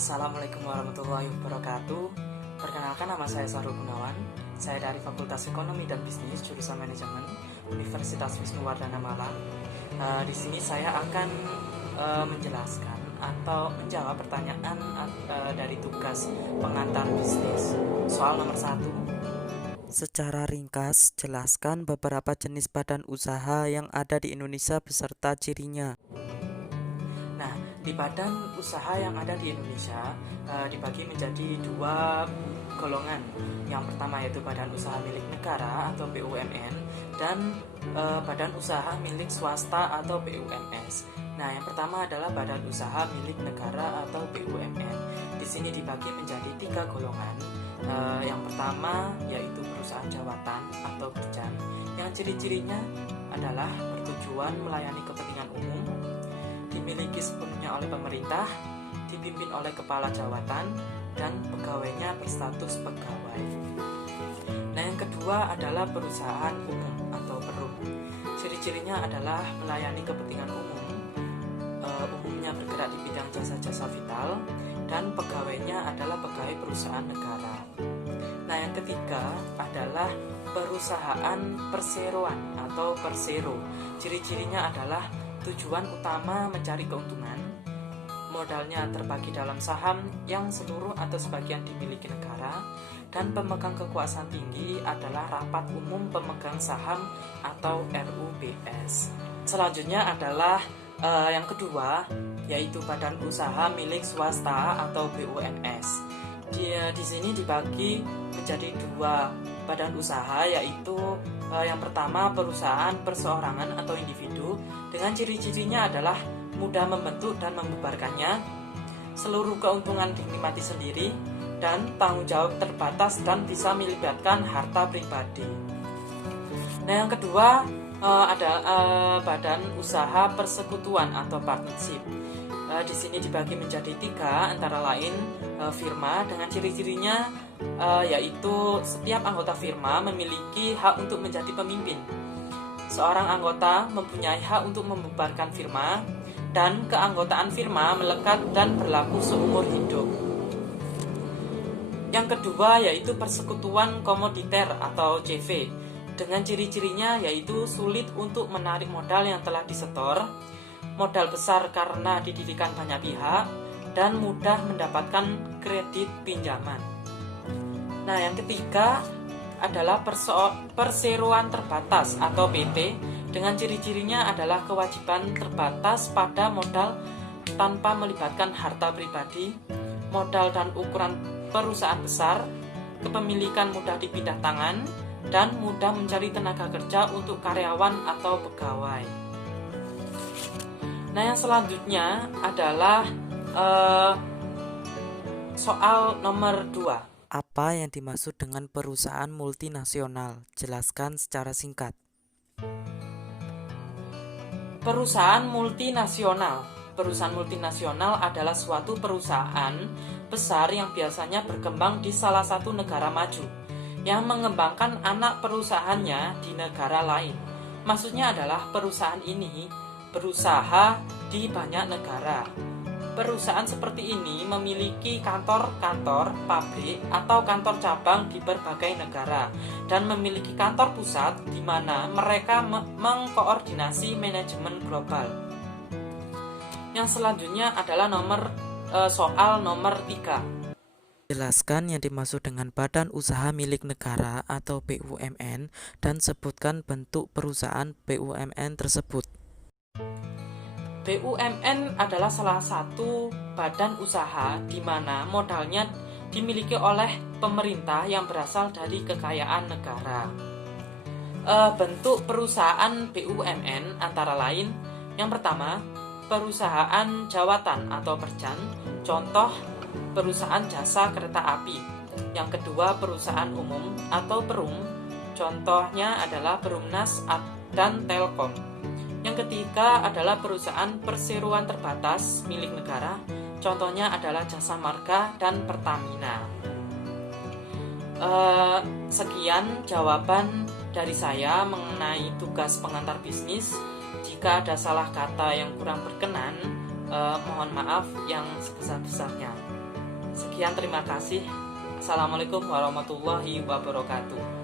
Assalamualaikum warahmatullahi wabarakatuh. Perkenalkan, nama saya Sarul Gunawan. Saya dari Fakultas Ekonomi dan Bisnis jurusan Manajemen Universitas Wisnuwardana Malang. Di sini saya akan menjelaskan atau menjawab pertanyaan dari tugas pengantar bisnis. Soal nomor 1. Secara ringkas, jelaskan beberapa jenis badan usaha yang ada di Indonesia beserta cirinya. Nah, di badan usaha yang ada di Indonesia dibagi menjadi dua golongan. Yang pertama yaitu badan usaha milik negara atau BUMN dan badan usaha milik swasta atau BUMS. Nah, yang pertama adalah badan usaha milik negara atau BUMN. Di sini dibagi menjadi tiga golongan. Yang pertama yaitu perusahaan jawatan atau berjan, yang ciri-cirinya adalah bertujuan melayani kepentingan umum, dimiliki sepenuhnya oleh pemerintah, dipimpin oleh kepala jawatan, dan pegawainya berstatus pegawai. Nah, yang kedua adalah perusahaan umum atau perum. Ciri-cirinya adalah melayani kepentingan umum, umumnya bergerak di bidang jasa-jasa vital, dan pegawainya adalah pegawai perusahaan negara. Nah, yang ketiga adalah perusahaan perseroan atau persero. Ciri-cirinya adalah tujuan utama mencari keuntungan, modalnya terbagi dalam saham yang seluruh atau sebagian dimiliki negara, dan pemegang kekuasaan tinggi adalah rapat umum pemegang saham atau RUBS. Selanjutnya adalah yang kedua, yaitu badan usaha milik swasta atau BUMS. Di sini dibagi menjadi dua badan usaha, yaitu yang pertama perusahaan perseorangan atau individu, dengan ciri-cirinya adalah mudah membentuk dan membubarkannya, seluruh keuntungan dinikmati sendiri, dan tanggung jawab terbatas dan bisa melibatkan harta pribadi. Nah, yang kedua ada badan usaha persekutuan atau partnership. Di sini dibagi menjadi tiga, antara lain firma dengan ciri-cirinya yaitu setiap anggota firma memiliki hak untuk menjadi pemimpin. Seorang anggota mempunyai hak untuk membubarkan firma, dan keanggotaan firma melekat dan berlaku seumur hidup. Yang kedua yaitu persekutuan komoditer atau CV. Dengan ciri-cirinya yaitu sulit untuk menarik modal yang telah disetor, modal besar karena didirikan banyak pihak, dan mudah mendapatkan kredit pinjaman. Nah, yang ketiga adalah perseroan terbatas atau PT. Dengan ciri-cirinya adalah kewajiban terbatas pada modal tanpa melibatkan harta pribadi, modal dan ukuran perusahaan besar, kepemilikan mudah dipindah tangan, dan mudah mencari tenaga kerja untuk karyawan atau pegawai. Nah, yang selanjutnya adalah soal nomor 2. Apa yang dimaksud dengan perusahaan multinasional? Jelaskan secara singkat. Perusahaan multinasional. Perusahaan multinasional adalah suatu perusahaan besar yang biasanya berkembang di salah satu negara maju, yang mengembangkan anak perusahaannya di negara lain. Maksudnya adalah perusahaan ini berusaha di banyak negara. Perusahaan seperti ini memiliki kantor-kantor, pabrik, atau kantor cabang di berbagai negara, dan memiliki kantor pusat di mana mereka mengkoordinasi manajemen global. Yang selanjutnya adalah soal nomor 3. Jelaskan yang dimaksud dengan badan usaha milik negara atau BUMN dan sebutkan bentuk perusahaan BUMN tersebut. BUMN adalah salah satu badan usaha di mana modalnya dimiliki oleh pemerintah yang berasal dari kekayaan negara. Bentuk perusahaan BUMN antara lain, yang pertama, perusahaan jawatan atau berjan, contoh perusahaan jasa kereta api. Yang kedua, perusahaan umum atau perum, contohnya adalah Perumnas dan Telkom. Yang ketiga adalah perusahaan perseroan terbatas milik negara, contohnya adalah Jasa Marga dan Pertamina. Sekian jawaban dari saya mengenai tugas pengantar bisnis. Jika ada salah kata yang kurang berkenan, mohon maaf yang sebesar-besarnya. Sekian, terima kasih. Assalamualaikum warahmatullahi wabarakatuh.